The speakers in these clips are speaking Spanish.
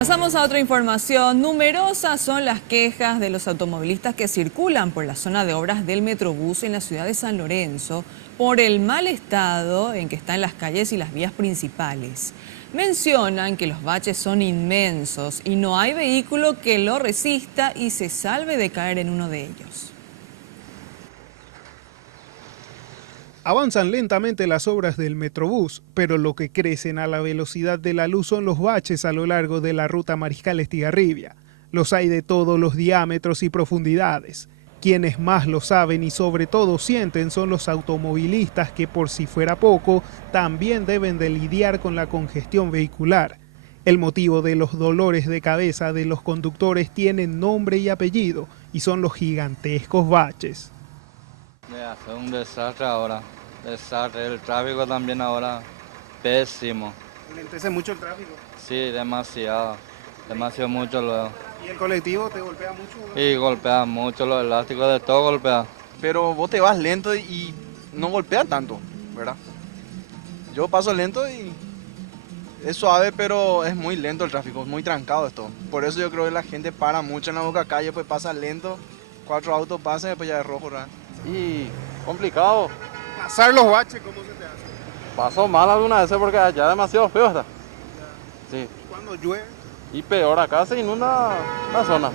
Pasamos a otra información. Numerosas son las quejas de los automovilistas que circulan por la zona de obras del Metrobús en la ciudad de San Lorenzo por el mal estado en que están las calles y las vías principales. Mencionan que los baches son inmensos y no hay vehículo que lo resista y se salve de caer en uno de ellos. Avanzan lentamente las obras del Metrobús, pero lo que crecen a la velocidad de la luz son los baches a lo largo de la ruta Mariscal Estigarribia. Los hay de todos los diámetros y profundidades. Quienes más lo saben y sobre todo sienten son los automovilistas que, por si fuera poco, también deben de lidiar con la congestión vehicular. El motivo de los dolores de cabeza de los conductores tiene nombre y apellido y son los gigantescos baches. Fue un desastre ahora, desastre, el tráfico también ahora pésimo. ¿Lentece mucho el tráfico? Sí, demasiado mucho luego. ¿Y el colectivo te golpea mucho? Y golpea mucho, los elásticos de todo golpea. Pero vos te vas lento y no golpea tanto, ¿verdad? Yo paso lento y es suave, pero es muy lento el tráfico, es muy trancado esto. Por eso yo creo que la gente para mucho en la boca calle, pues pasa lento, 4 autos pasan y después ya es rojo, ¿verdad? Y complicado. ¿Pasar los baches cómo se te hace? Pasó mal algunas veces porque allá demasiado feo está. Sí. ¿Y cuando llueve? Y peor, acá se inunda la zona.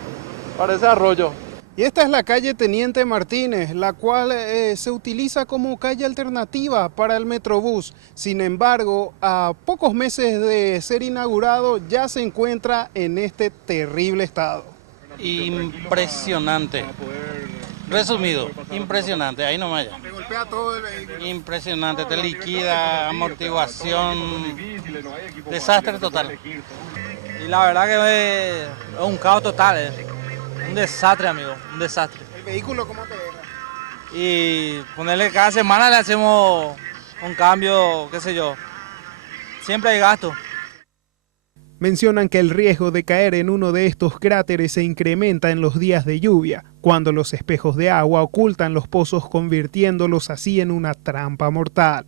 Parece arroyo. Y esta es la calle Teniente Martínez, la cual se utiliza como calle alternativa para el Metrobús. Sin embargo, a pocos meses de ser inaugurado ya se encuentra en este terrible estado. Impresionante. Resumido, impresionante, ahí nomás ya. Te golpea todo el vehículo. Impresionante, te liquida, amortiguación, desastre total. Y la verdad que es un caos total, un desastre, amigo, un desastre. ¿El vehículo cómo te deja? Y ponerle cada semana le hacemos un cambio, qué sé yo, siempre hay gasto. Mencionan que el riesgo de caer en uno de estos cráteres se incrementa en los días de lluvia, cuando los espejos de agua ocultan los pozos convirtiéndolos así en una trampa mortal.